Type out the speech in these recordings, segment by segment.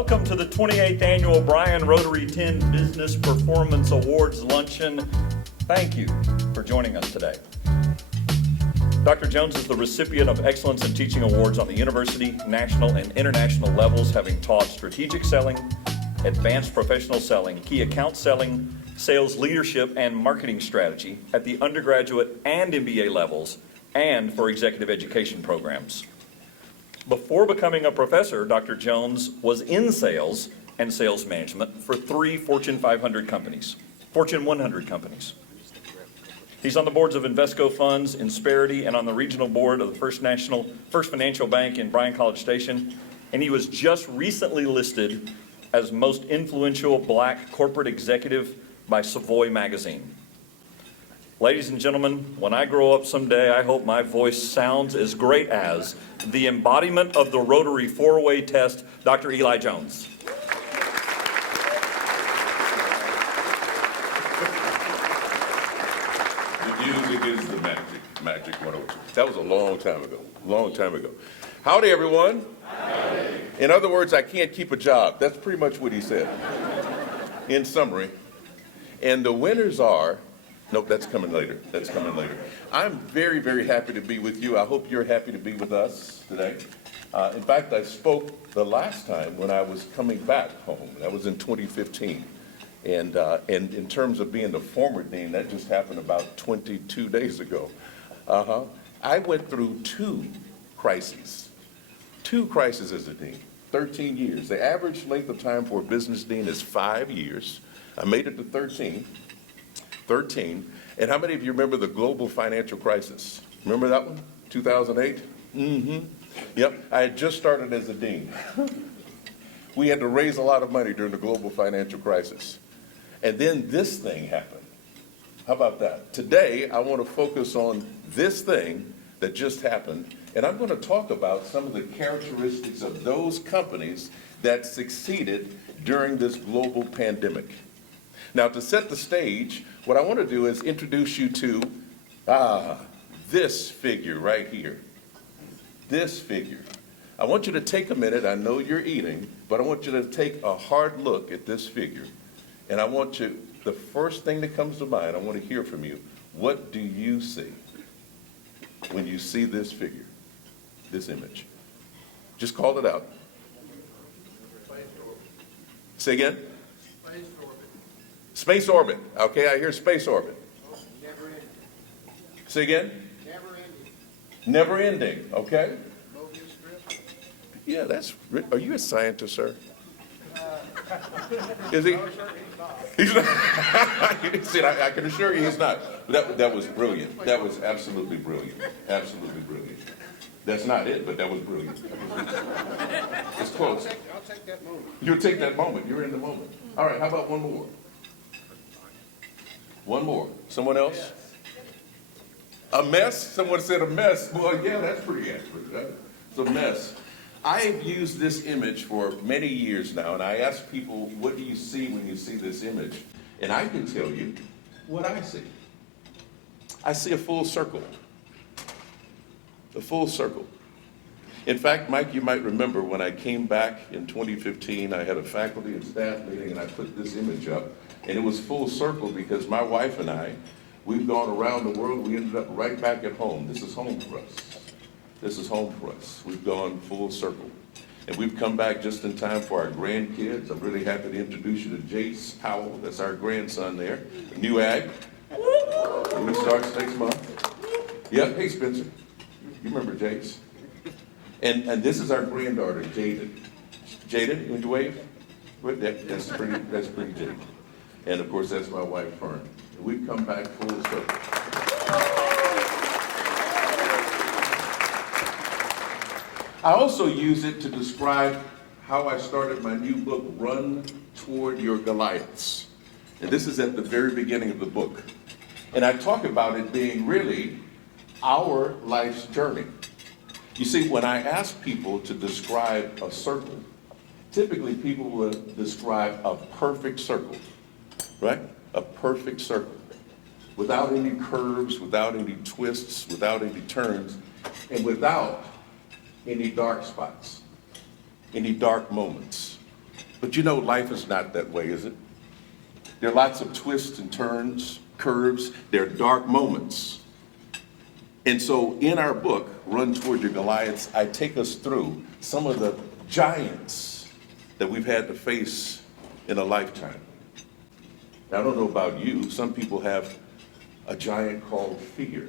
Welcome to the 28th Annual Bryan Rotary 10 Business Performance Awards Luncheon. Thank you for joining us today. Dr. Jones is the recipient of Excellence in Teaching Awards on the university, national, and international levels, having taught strategic selling, advanced professional selling, key account selling, sales leadership, and marketing strategy at the undergraduate and MBA levels, and for executive education programs. Before becoming a professor, Dr. Jones was in sales and sales management for 3 Fortune 500 companies, Fortune 100 companies. He's on the boards of Invesco Funds, Insperity, and on the regional board of the First Financial Bank in Bryan College Station. And he was just recently listed as most influential Black corporate executive by Savoy magazine. Ladies and gentlemen, when I grow up someday, I hope my voice sounds as great as the embodiment of the Rotary four-way test, Dr. Eli Jones. The music is the magic 102. That was a long time ago. Howdy, everyone. Howdy. In other words, I can't keep a job. That's pretty much what he said. In summary, and the winners are, nope, that's coming later. I'm very, very happy to be with you. I hope you're happy to be with us today. In fact, I spoke the last time when I was coming back home. That was in 2015. And in terms of being the former dean, that just happened about 22 days ago. I went through two crises as a dean, 13 years. The average length of time for a business dean is 5 years. I made it to 13. And how many of you remember the global financial crisis? Remember that one? 2008? Yep, I had just started as a dean. We had to raise a lot of money during the global financial crisis. And then this thing happened. How about that? Today, I want to focus on this thing that just happened, and I'm going to talk about some of the characteristics of those companies that succeeded during this global pandemic. Now, to set the stage, what I want to do is introduce you to this figure right here. This figure. I want you to take a minute. I know you're eating, but I want you to take a hard look at this figure. And I want you, the first thing that comes to mind, I want to hear from you. What do you see when you see this figure, this image? Just call it out. Say again? Space orbit. Okay, I hear space orbit. Never ending. Say again? Never ending. Never ending. Okay. Mobius strip. Yeah, are you a scientist, sir? Is he? No, sir, He's not. He said, I can assure you he's not. That was brilliant. That was absolutely brilliant. Absolutely brilliant. That's not it, but that was brilliant. It's close. I'll take that moment. You'll take that moment. You're in the moment. All right, how about one more? One more. Someone else? Yes. A mess? Someone said a mess. Well, yeah, that's pretty accurate. It's a mess. I've used this image for many years now, and I ask people, what do you see when you see this image? And I can tell you what I see. I see a full circle. A full circle. In fact, Mike, you might remember when I came back in 2015, I had a faculty and staff meeting, and I put this image up. And it was full circle because my wife and I, we've gone around the world. We ended up right back at home. This is home for us. This is home for us. We've gone full circle. And we've come back just in time for our grandkids. I'm really happy to introduce you to Jace Powell. That's our grandson there. New ag. He starts next month. Yep. Hey, Spencer. You remember Jace? And this is our granddaughter, Jaden. Jaden, you want to wave? That's pretty Jaden. And of course, that's my wife, Fern. And we've come back full circle. I also use it to describe how I started my new book, Run Toward Your Goliaths. And this is at the very beginning of the book. And I talk about it being really our life's journey. You see, when I ask people to describe a circle, typically people will describe a perfect circle, right? A perfect circle. Without any curves, without any twists, without any turns, and without any dark spots, any dark moments. But you know, life is not that way, is it? There are lots of twists and turns, curves. There are dark moments. And so in our book, Run Toward Your Goliaths, I take us through some of the giants that we've had to face in a lifetime. Now, I don't know about you. Some people have a giant called fear,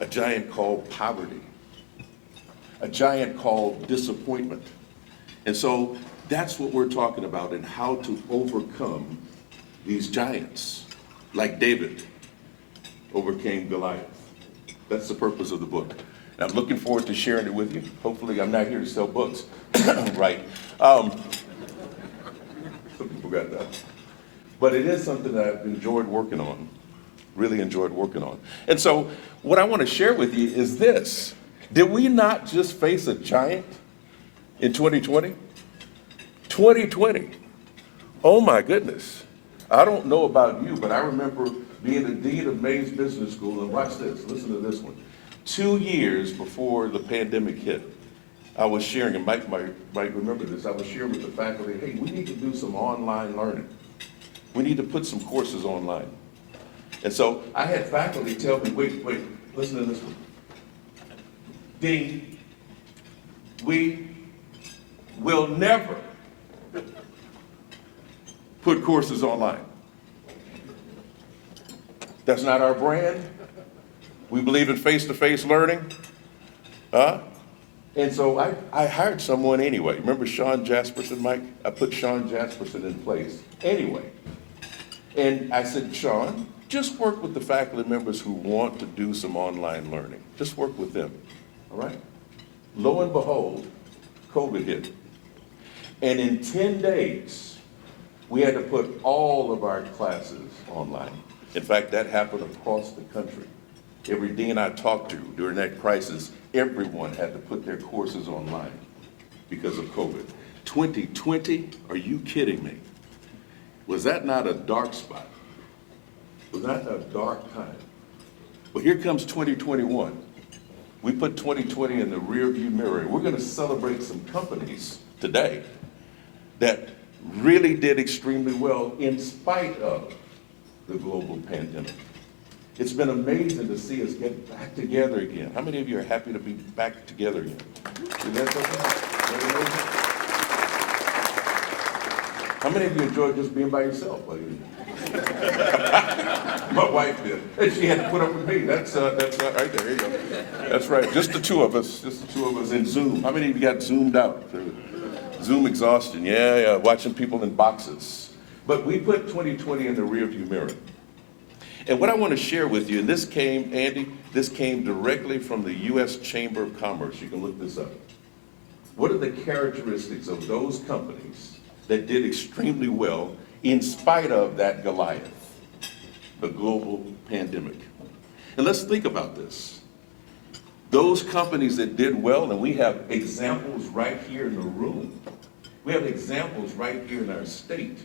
a giant called poverty, a giant called disappointment. And so that's what we're talking about, and how to overcome these giants, like David overcame Goliath. That's the purpose of the book. And I'm looking forward to sharing it with you. Hopefully, I'm not here to sell books, right? Some people got that. But it is something that I've enjoyed working on, really enjoyed working on. And so what I want to share with you is this. Did we not just face a giant in 2020? 2020. Oh my goodness. I don't know about you, but I remember being the dean of Mays Business School, and watch this, listen to this one. 2 years before the pandemic hit, I was sharing, and Mike might remember this, I was sharing with the faculty, hey, we need to do some online learning. We need to put some courses online. And so I had faculty tell me, wait, listen to this one. Dean, we will never put courses online. That's not our brand. We believe in face-to-face learning. And so I hired someone anyway. Remember Sean Jasperson, Mike? I put Sean Jasperson in place anyway. And I said, Sean, just work with the faculty members who want to do some online learning. Just work with them, all right? Lo and behold, COVID hit. And in 10 days, we had to put all of our classes online. In fact, that happened across the country. Every dean I talked to during that crisis, everyone had to put their courses online because of COVID. 2020, are you kidding me? Was that not a dark spot? Was that a dark time? Well, here comes 2021. We put 2020 in the rearview mirror. We're going to celebrate some companies today that really did extremely well in spite of the global pandemic. It's been amazing to see us get back together again. How many of you are happy to be back together again? Isn't that something? How many of you enjoyed just being by yourself? My wife did, and she had to put up with me. That's right there. There you go. That's right. Just the two of us in Zoom. How many of you got zoomed out? Zoom exhaustion. Yeah. Watching people in boxes. But we put 2020 in the rearview mirror. And what I want to share with you, and this came, Andy, this came directly from the U.S. Chamber of Commerce. You can look this up. What are the characteristics of those companies that did extremely well in spite of that Goliath, the global pandemic? And let's think about this. Those companies that did well, and we have examples right here in the room. We have examples right here in our state.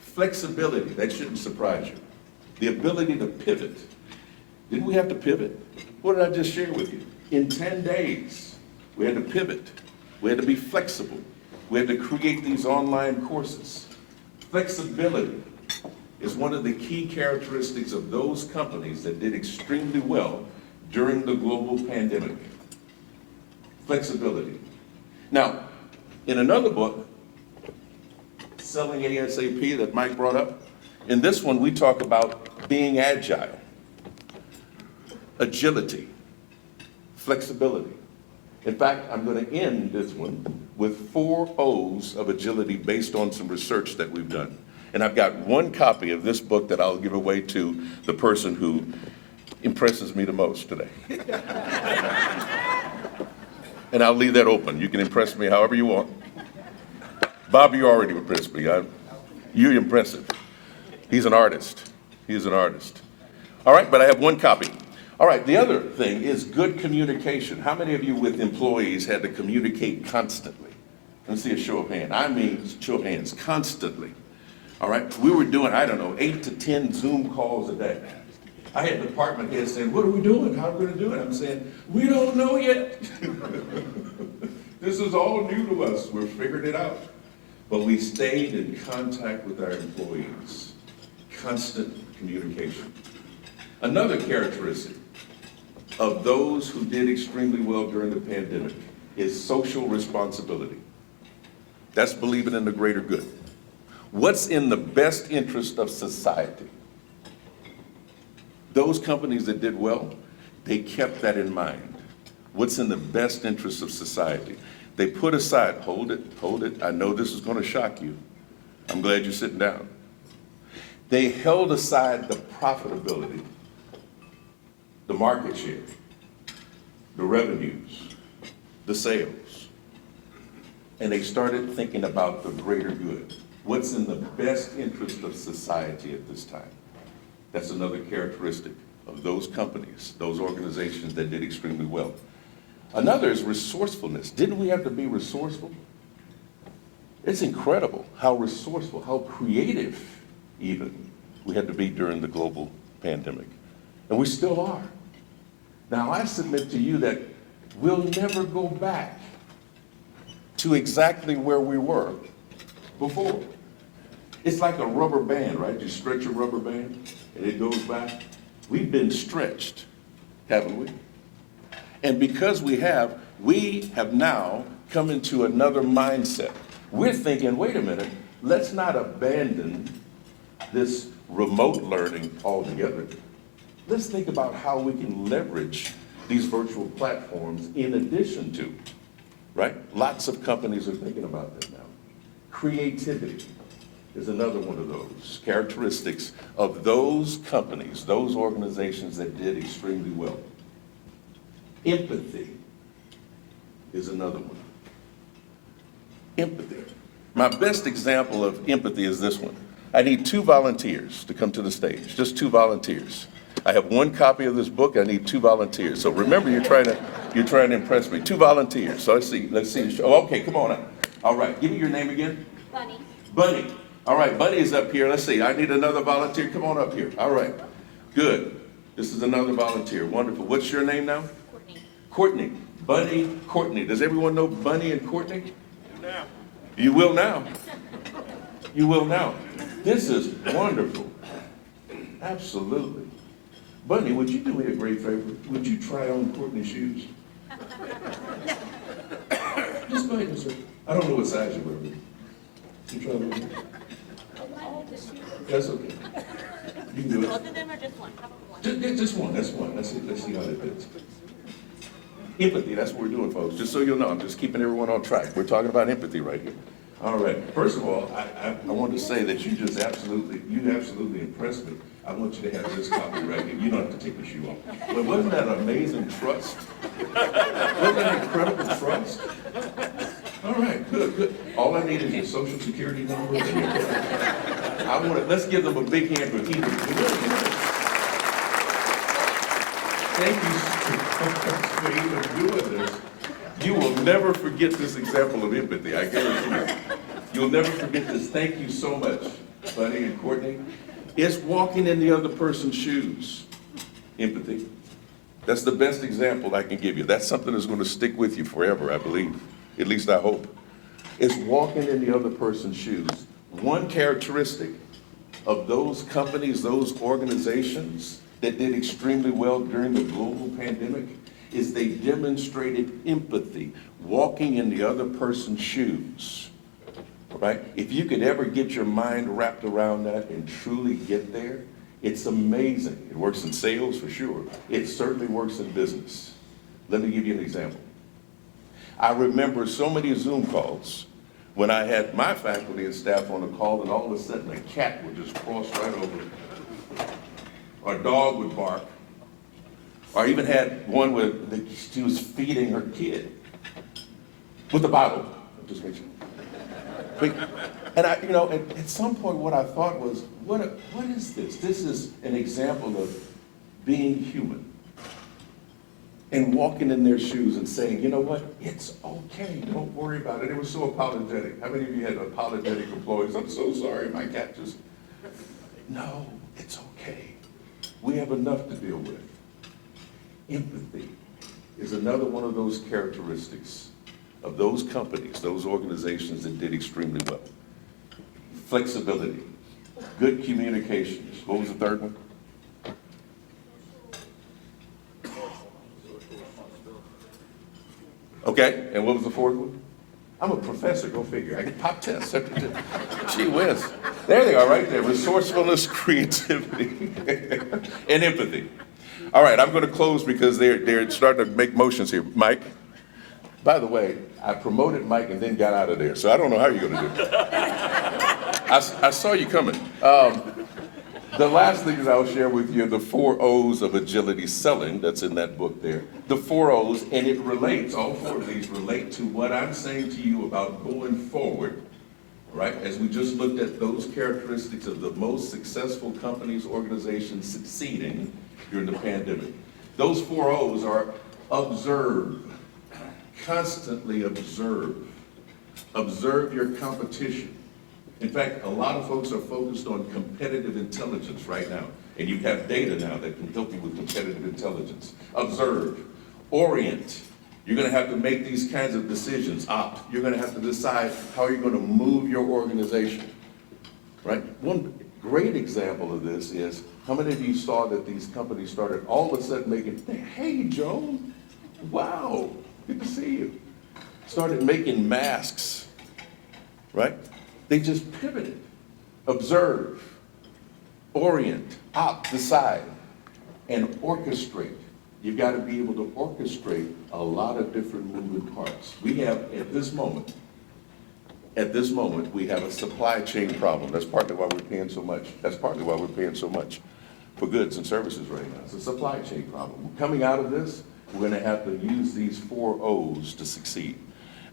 Flexibility, that shouldn't surprise you. The ability to pivot. Didn't we have to pivot? What did I just share with you? In 10 days, we had to pivot. We had to be flexible. We had to create these online courses. Flexibility is one of the key characteristics of those companies that did extremely well during the global pandemic. Flexibility. Now, in another book, Selling ASAP, that Mike brought up, in this one we talk about being agile, agility, flexibility. In fact, I'm going to end this one with 4 O's of agility based on some research that we've done. And I've got one copy of this book that I'll give away to the person who impresses me the most today. And I'll leave that open. You can impress me however you want. Bob, you already impressed me. You're impressive. He's an artist. He is an artist. All right, but I have one copy. All right, the other thing is good communication. How many of you with employees had to communicate constantly? Let me see a show of hands. I mean, show of hands, constantly. All right, we were doing, 8 to 10 Zoom calls a day. I had department heads saying, what are we doing? How are we going to do it? I'm saying, we don't know yet. This is all new to us. We're figuring it out. But we stayed in contact with our employees. Constant communication. Another characteristic of those who did extremely well during the pandemic is social responsibility. That's believing in the greater good. What's in the best interest of society? Those companies that did well, they kept that in mind. What's in the best interest of society? They put aside, hold it, I know this is going to shock you. I'm glad you're sitting down. They held aside the profitability, the market share, the revenues, the sales, and they started thinking about the greater good. What's in the best interest of society at this time? That's another characteristic of those companies, those organizations that did extremely well. Another is resourcefulness. Didn't we have to be resourceful? It's incredible how resourceful, how creative even we had to be during the global pandemic. And we still are. Now I submit to you that we'll never go back to exactly where we were before. It's like a rubber band, right? You stretch a rubber band and it goes back. We've been stretched, haven't we? And because we have now come into another mindset. We're thinking, wait a minute, let's not abandon this remote learning altogether. Let's think about how we can leverage these virtual platforms in addition to, right? Lots of companies are thinking about that now. Creativity is another one of those characteristics of those companies, those organizations that did extremely well. Empathy is another one. Empathy. My best example of empathy is this one. I need 2 volunteers to come to the stage, just 2 volunteers. I have 1 copy of this book. I need 2 volunteers. So remember, you're trying to impress me. 2 volunteers. So let's see. Oh, okay, come on up. All right, give me your name again. Bunny. Bunny. All right, Bunny is up here. Let's see. I need another volunteer. Come on up here. All right. Good. This is another volunteer. Wonderful. What's your name now? Courtney. Courtney. Bunny, Courtney. Does everyone know Bunny and Courtney? Now. You will now. You will now. This is wonderful. Absolutely. Bunny, would you do me a great favor? Would you try on Courtney's shoes? Just go ahead and say, I don't know what size you wear. You try them. That's okay. You can do it. Both of them or just one? How about one? Just one. That's one. Let's see how that fits. Empathy, that's what we're doing, folks. Just so you'll know, I'm just keeping everyone on track. We're talking about empathy right here. All right. First of all, I want to say that you absolutely impressed me. I want you to have this copy right here. You don't have to take the shoe off. But wasn't that amazing trust? Wasn't that incredible trust? All right, good. All I need is your social security number. Let's give them a big hand for even doing this. Thank you so much for even doing this. You will never forget this example of empathy, I guarantee you. You'll never forget this. Thank you so much, Bunny and Courtney. It's walking in the other person's shoes. Empathy. That's the best example I can give you. That's something that's going to stick with you forever, I believe. At least I hope. It's walking in the other person's shoes. One characteristic of those companies, those organizations that did extremely well during the global pandemic is they demonstrated empathy, walking in the other person's shoes, right? If you could ever get your mind wrapped around that and truly get there, it's amazing. It works in sales for sure. It certainly works in business. Let me give you an example. I remember so many Zoom calls when I had my faculty and staff on a call and all of a sudden a cat would just cross right over, or a dog would bark, or I even had one where she was feeding her kid with a bottle. Just make sure. And at some point what I thought was, what is this? This is an example of being human and walking in their shoes and saying, you know what, it's okay, don't worry about it. It was so apologetic. How many of you had apologetic employees? I'm so sorry, my cat just, no, it's okay. We have enough to deal with. Empathy is another one of those characteristics of those companies, those organizations that did extremely well. Flexibility, good communications. What was the third one? Okay, and what was the fourth one? I'm a professor, go figure. I get pop tests. Gee whiz. There they are right there. Resourcefulness, creativity, and empathy. All right, I'm going to close because they're starting to make motions here. Mike? By the way, I promoted Mike and then got out of there, so I don't know how you're going to do it. I saw you coming. The last thing that I'll share with you are the 4 O's of agility selling. That's in that book there. The 4 O's, and it relates, all 4 of these relate to what I'm saying to you about going forward, right? As we just looked at those characteristics of the most successful companies, organizations succeeding during the pandemic. Those 4 O's are observe, constantly observe. Observe your competition. In fact, a lot of folks are focused on competitive intelligence right now, and you have data now that can help you with competitive intelligence. Observe, orient. You're going to have to make these kinds of decisions. Opt. You're going to have to decide how you're going to move your organization, right? One great example of this is, how many of you saw that these companies started all of a sudden making, hey, Joan, wow, good to see you. Started making masks, right? They just pivoted. Observe, orient, opt, decide, and orchestrate. You've got to be able to orchestrate a lot of different moving parts. We have, at this moment, we have a supply chain problem. That's partly why we're paying so much. That's partly why we're paying so much for goods and services right now. It's a supply chain problem. Coming out of this, we're going to have to use these 4 O's to succeed.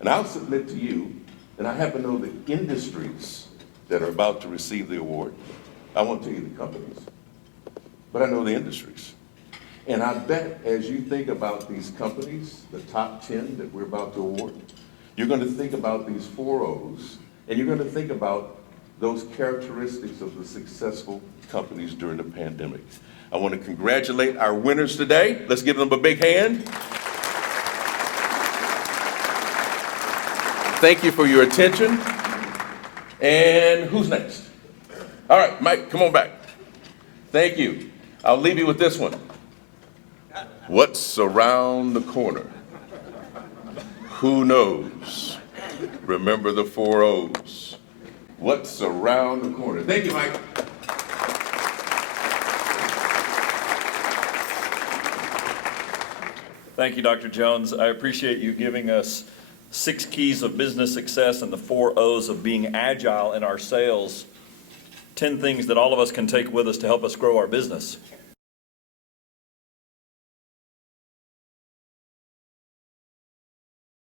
And I'll submit to you, and I happen to know the industries that are about to receive the award. I won't tell you the companies, but I know the industries. And I bet as you think about these companies, the top 10 that we're about to award, you're going to think about these 4 O's, and you're going to think about those characteristics of the successful companies during the pandemic. I want to congratulate our winners today. Let's give them a big hand. Thank you for your attention. And who's next? All right, Mike, come on back. Thank you. I'll leave you with this one. What's around the corner? Who knows? Remember the 4 O's. What's around the corner? Thank you, Mike. Thank you, Dr. Jones. I appreciate you giving us 6 keys of business success and the 4 O's of being agile in our sales. 10 things that all of us can take with us to help us grow our business.